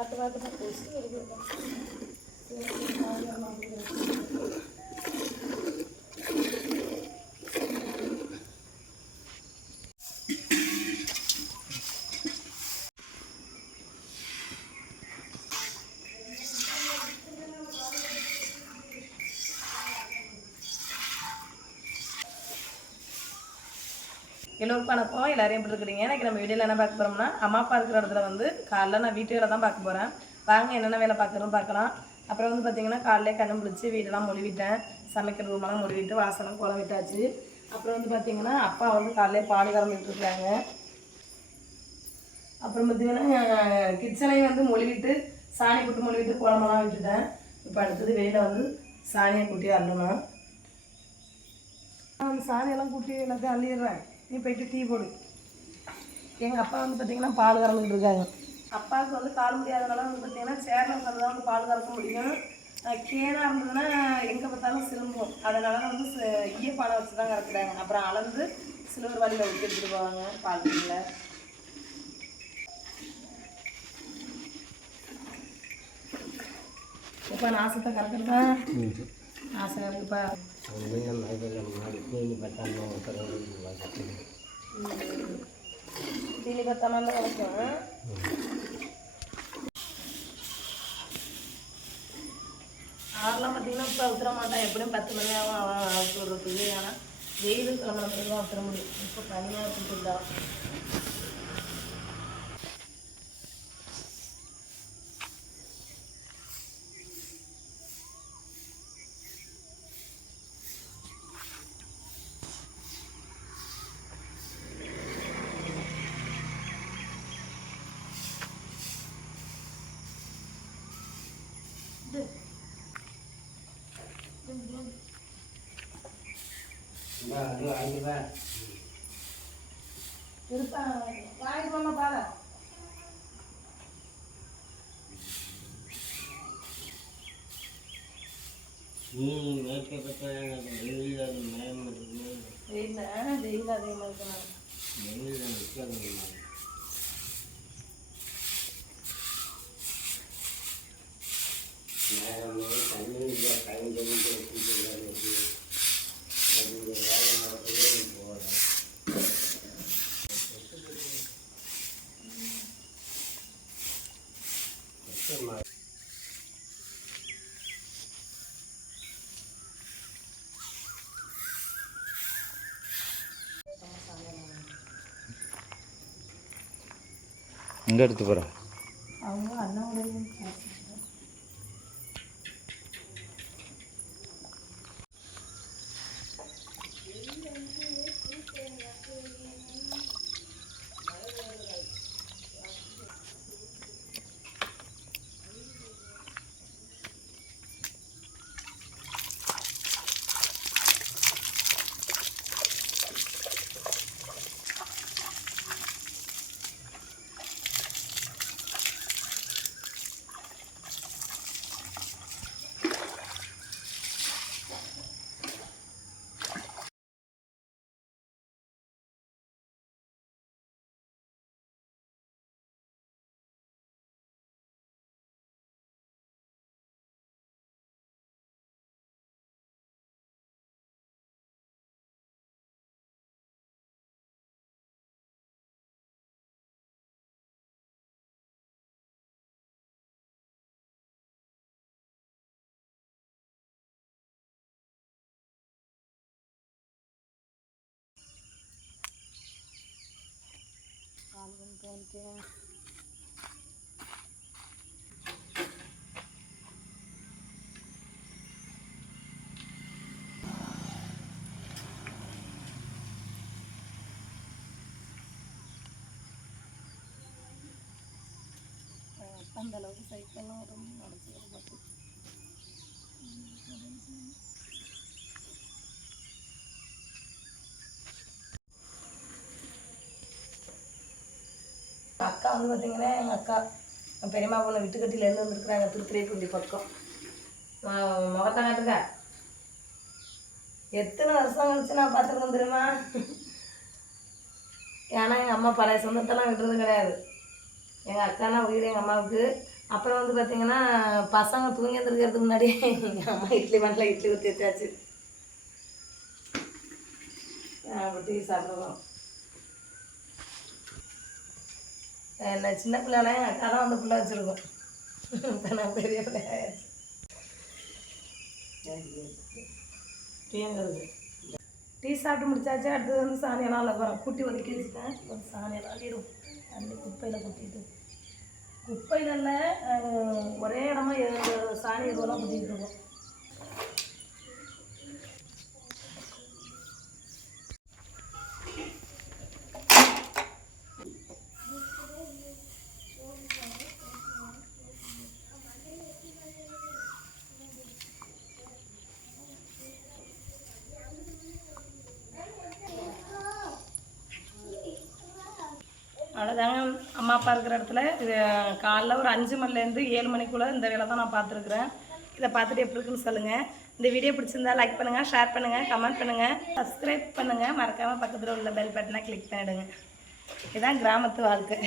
பார்த்து பார்த்து தான் கொசு இருக்குது. எல்லோருக்கும் வணக்கம். எல்லாரையும் எப்படி இருக்கிறீங்க? எனக்கு நம்ம வீடியோவில் என்ன பார்க்க போகிறோம்னா, அம்மா அப்பா இருக்கிற இடத்துல வந்து காலைல நான் வீட்டு வேலை தான் பார்க்க போகிறேன். வாங்க என்னென்ன வேலை பார்க்குறோன்னு பார்க்கலாம். அப்புறம் வந்து பார்த்திங்கன்னா காலையிலே கண்ணு முடிச்சு வீடெல்லாம் மொழிவிட்டேன். சமைக்கிற ரூமெல்லாம் மொழிவிட்டு வாசலாம் கோலம் விட்டாச்சு. அப்புறம் வந்து பார்த்திங்கன்னா அப்பா வந்து காலையிலே பால் கறந்துட்டு இருக்காங்க. அப்புறம் பார்த்திங்கன்னா கிச்சனையும் வந்து மொழிவிட்டு சாணி போட்டு மொழிவிட்டு கோலமெல்லாம் விட்டுட்டேன். இப்போ அடுத்தது வெளியில் வந்து சாணியை கூட்டி அள்ளணும். அந்த சாணியெல்லாம் கூட்டி எல்லாத்தையும் அள்ளிடுறேன். நீ போய்ட்டு டீ போடு. எங்கள் அப்பா வந்து பார்த்திங்கன்னா பால் கறந்துக்கிட்டு இருக்காங்க. அப்பாவுக்கு வந்து கால் முடியாதனால வந்து பார்த்திங்கன்னா சேரில் உட்காந்து தான் வந்து பால் கறக்க முடியும். கேனாக இருந்ததுன்னா எங்கே பார்த்தாலும் சிலும்பும். அதனால வந்து ஈயப்பானை வச்சு தான் கறக்குறாங்க. அப்புறம் அளந்து சிலுவர் வழியில் ஊற்றி எடுத்துகிட்டு போவாங்க பால் டீயில். இப்போ நாசத்தை கறக்குறதா ஆசை இருக்குப்பா. தீனி பத்தாமல் தான் கிடைக்கும். ஆறுலாம் பார்த்தீங்கன்னா இப்போ ஊற்ற மாட்டான். எப்படியும் 10 மணி ஆகும் அவன் அவுத்து விடுறதுக்கு. ஆனால் வெயில் கிளம்புறதுக்கு தான் ஊற்ற முடியும். இப்போ தனியாக கொடுத்துருந்தா வாங்கிட்டு பால வெயில் அதே மாதிரி எங்கே எடுத்து போகிறேன்? அவங்க அண்ணாவுடைய அந்த அளவுக்கு சைக்கிள்லாம் ரொம்ப நடந்துக்கிற பார்த்து அக்கா வந்து பார்த்திங்கன்னா எங்கள் அக்கா பெரியம்மா பொண்ணு விட்டுக்கட்டிலேருந்து வந்துருக்குறாங்க. திருத்துறைப்பூண்டி பக்கம் முகத்தாங்கட்டுங்க. எத்தனை வருஷம் கழிச்சு நான் பார்த்துருக்கேன் தெரியுமா? ஏன்னா எங்கள் அம்மா பழைய சொந்தத்தெல்லாம் விட்டுறது கிடையாது. எங்கள் அக்கானா உயிர் எங்கள் அம்மாவுக்கு. அப்புறம் வந்து பார்த்தீங்கன்னா பசங்க தூங்கி எழுந்திருக்கிறதுக்கு முன்னாடி எங்கள் அம்மா இட்லி பண்ணல, இட்லி ஊற்றி வச்சாச்சு. அப்போ டீ சாப்பிடுவோம். என்ன சின்ன பிள்ளைனா எங்கள் அக்கா தான் வந்து பிள்ளை வச்சுருக்கோம். இப்போ நான் பெரிய பிள்ளை ஆயாச்சு. டீங்கிறது டீ சாப்பிட்டு முடிச்சாச்சு. அடுத்தது வந்து சாணியெல்லாம் போகிறேன். குட்டி ஒதுக்கி வச்சுட்டேன். ஒரு சாணியெல்லாம் அள்ளிடும். அள்ளி குப்பையில் கொட்டிட்டு குப்பையில் இல்லை, ஒரே இடமா சாணி இதெல்லாம் கொட்டிகிட்டு இருக்கோம். அவ்வளோதாங்க. அம்மா அப்பா இருக்கிற இடத்துல இது காலைல ஒரு 5 மணிலேருந்து 7 மணிக்குள்ளே இந்த வேலை தான் நான் பார்த்துருக்குறேன். இதை பார்த்துட்டு எப்படி இருக்குன்னு சொல்லுங்கள். இந்த வீடியோ பிடிச்சிருந்தா லைக் பண்ணுங்கள், ஷேர் பண்ணுங்கள், கமெண்ட் பண்ணுங்கள், சப்ஸ்கிரைப் பண்ணுங்கள். மறக்காமல் பக்கத்தில் உள்ள பெல் பட்டனை கிளிக் பண்ணிவிடுங்க. இதுதான் கிராமத்து வாழ்க்கை.